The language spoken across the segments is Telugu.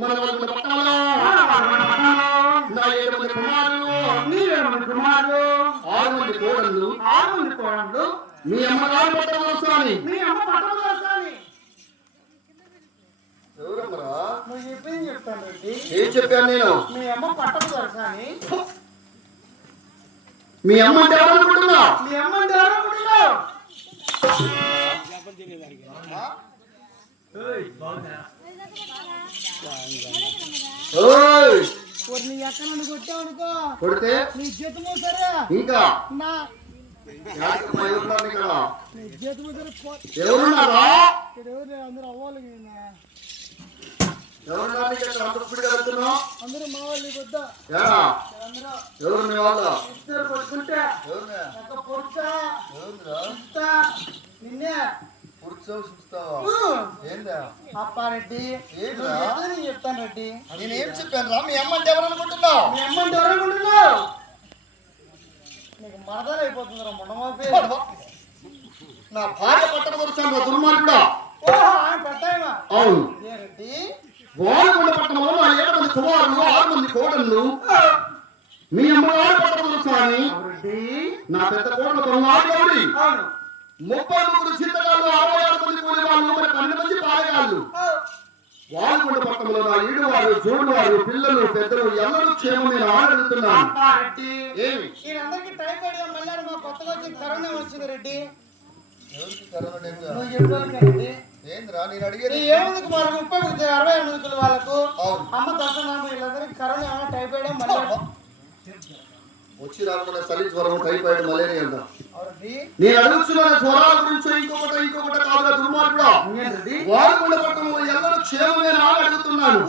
మన పట్టణంలో నా 7 మంది కుమారులు, నీ 7 మంది కుమారులు, 6 మంది కోడళ్ళు, 6 మంది కోడళ్ళు, మీ అమ్మగారు పట్టణం మీ అమ్మ పట్టణం వస్తాని. ఎవరమ్మరా? నువ్వు చెప్పింది చెప్తాను రెడ్డి. ఏం చెప్పాను నేను? మీ అమ్మ పట్టణం వస్తాని. మీ అమ్మ అంటే ఎవరనుకుంటున్నావు? మీ అమ్మ అంటే ఎవరనుకుంటున్నావు? నీ ఎక్కడ నుండి కొట్టావు అనుకో, కొడితే నీ జీతము సరే. ఇంకా నా నీ జీతము సరే. ఎవరున్నారా? ఎవరు అందరూ అవ్వాలి. అందరూ మా వాళ్ళు వద్ద. ఎవరు మీ వాళ్ళ? ఇద్దరు కొట్టుకుంటే నిన్నే అప్పారెడ్డి చెప్తాను రెడ్డి. నేనేం చెప్పాను రా? మీ అమ్మ అంటే ఎవరనుకుంటున్నావు? మీ అమ్మ అంటే ఎవరనుకుంటున్నావు? నీకు మరదలు అయిపోతుందిరా మొండమోపి. నా భార్య పట్టణ వరుసాను దుర్మార్గుడా. పట్టాయమా? అవును రెడ్డి. గోల్కొండ పట్టణంలో నా 7 మంది కుమారులు, 6 మంది కోడళ్ళు, మీ అమ్మగారు పట్టణ వరుసాని నా పెద్ద కోడలు కొన్నాడు. 33 చిత్తగాళ్ళు, 66 మంది కూలి వాళ్ళు, 12 మంది పాయగాళ్ళు. గోల్కొండ పట్టణంలో నా 7 వారు, చూడు వారు, పిల్లలు, పెద్దలు ఎవరు క్షేమం నేను ఆడగలుగుతున్నాను. ఏమి కొత్తగా వచ్చి కరోనా వచ్చింది రెడ్డి. ఏంద్రా నేను అడిగేది? 7 కుమారులు, 68 వాళ్ళకు అమ్మ దర్శనం వీళ్ళందరికీ కరోనా ఏమైనా టైఫాయిడ్ మళ్ళీ వచ్చి రాకుండా చలి, జ్వరం, టైఫాయిడ్, మలేరియా అంట. నేను అడుగుతున్నాను జ్వరాల గురించి. ఇంకొకటి కాదుగా దుర్మార్గుడా. గోల్కొండ పట్టణంలో ఎవరు క్షేమం నేను అడుగుతున్నాను.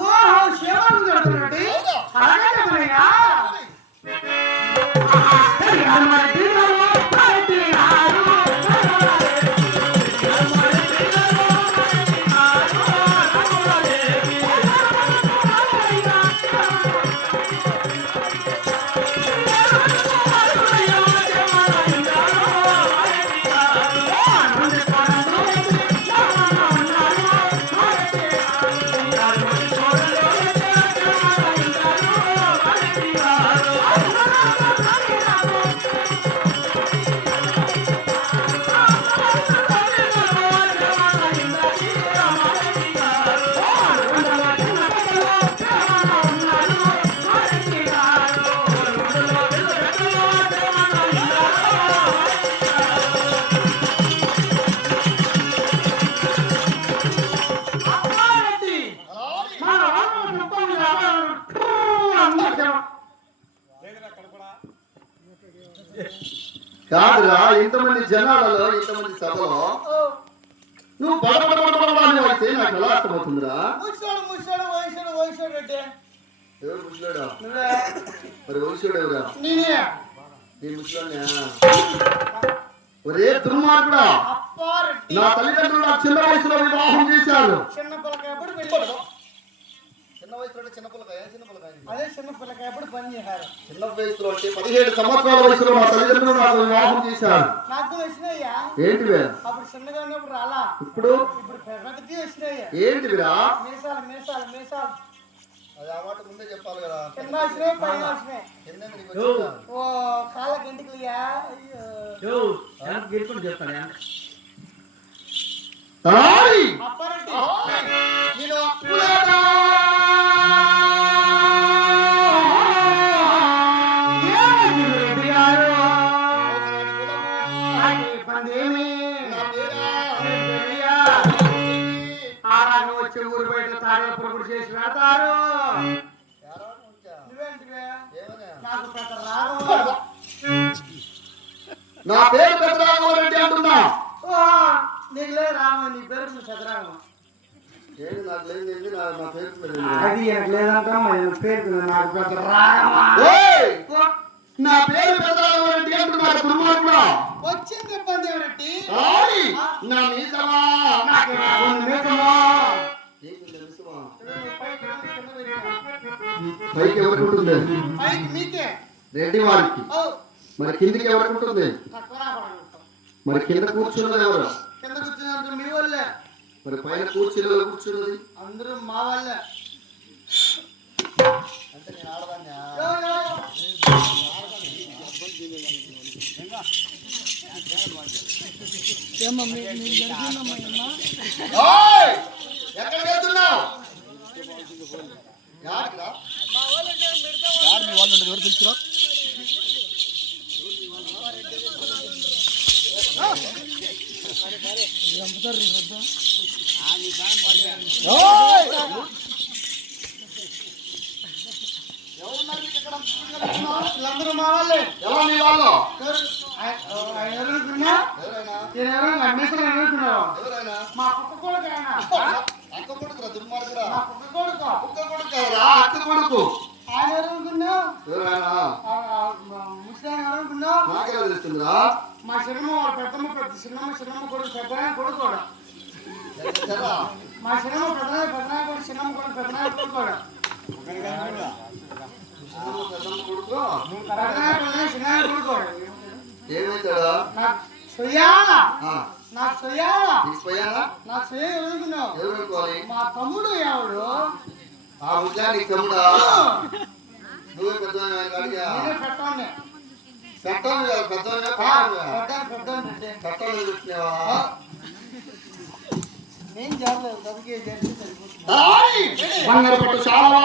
కాదురా, ఇంతమంది జనాలలో, ఇంతమంది సభలో నువ్వు బడబడబడబడని అయితే నాకు ఎలా అర్థమవుతుందిరా? ఎవరు ముసలాడా? మరి వయసుడు ఎవరా? నీ ముసలాడా? ఒరే దుర్మార్గుడా, నా తల్లిదండ్రులు నాకు చిన్న వయసులో వివాహం చేశారు. చిన్న వయసులో అంటే 17 సంవత్సరాల వయసులో నా తల్లిదండ్రులు నాకు వివాహం చేశారు. ఏంటివే? ఇప్పుడు ఏంటివిరా? అది ఆ మాట ముందే చెప్పాలి కదా. కాళ్ళకి ఇంటికి వచ్చి ఊరు బయట తాడేపుడు చేసి వెళ్తారు. నా పేరు పెద్దరాఘవ రెడ్డి అంటున్నా. నీకు లేదు రామ, నీ పేరు పెద్దరాఘవ. అది లేదంటా పేరు నాకు పెద్దరాఘవ. నా పేరు పెద్దరాఘవ రెడ్డి అంటున్నారు దుర్మార్గుడా. వచ్చింది ఇబ్బంది రెడ్డి. నా మీసమా పైకి ఎవరికి ఉంటుంది? రెడ్డి వారికి. మరి కిందికి ఎవరికి ఉంటుంది? మరి కింద కూర్చున్నది ఎవరు? కింద కూర్చున్న మీ వాళ్ళే. మరి పైన కూర్చుని కూర్చున్నది అందరూ మా వాళ్ళే. అంటే నేను ఆడదాన్ని ఎక్కడికి వెళ్తున్నావు? యాడికిరా? యాడ మీ వాళ్ళు ఉండదు, ఎవరు పిలుచురా? వీళ్ళందరూ మా వాళ్ళే. ఎవరు మీ వాళ్ళు? ఆయన ఎవరనుకున్నా? ఎవరైనా ఈయన ఎవరు? అన్వేషణ ఎవరనుకున్నావు? ఎవరైనా మా కుక్క కొడుకు ఆయన. అక్క కొడుకురా, దుర్మార్గురా. మా కుక్క కొడుకు. అక్క కొడుకు ఎవరా? అక్క కొడుకు ఆయన ఎవరనుకున్నావు? ఎవరైనా ముస్లిం ఎవరనుకున్నావు? నాకెలా తెలుస్తుందిరా? మా చిన్నమ్మ వాళ్ళ పెద్దమ్మ పెద్ద చిన్నమ్మ కొడుకు పెద్దనాయ కొడుకు కూడా. ఎరా? మా చిన్నమ్మ పెద్దనాయ కొడుకు చిన్నమ్మ కొడుకు పెద్దనాయ కొడుకు కూడా. పెద్దమ్మ కొడుకు పెద్దనాయ చిన్ననాయ కొడుకు కూడా. ఏమైతాడా? నాకు సొయ్యాలా ఆ, నాకు సొయ్యాలా నీకు పోయానా? నాకు సొయ్య ఎవరనుకున్నావు? ఎవరు అనుకోవాలి? మా తమ్ముడు ఎవడు? ఆ ముద్దా నీకు తమ్ముడా? నువ్వే పెద్ద అడిగా నేనే పెట్టండి. పెట్టాను కదా, పెద్దవాడివా? పెద్దాన్ని పెట్టాలి పెట్టినావా? ఏం జరగలేదు చదివి జరిగి సరిపోతుంది. బంగారు పట్టు చాలా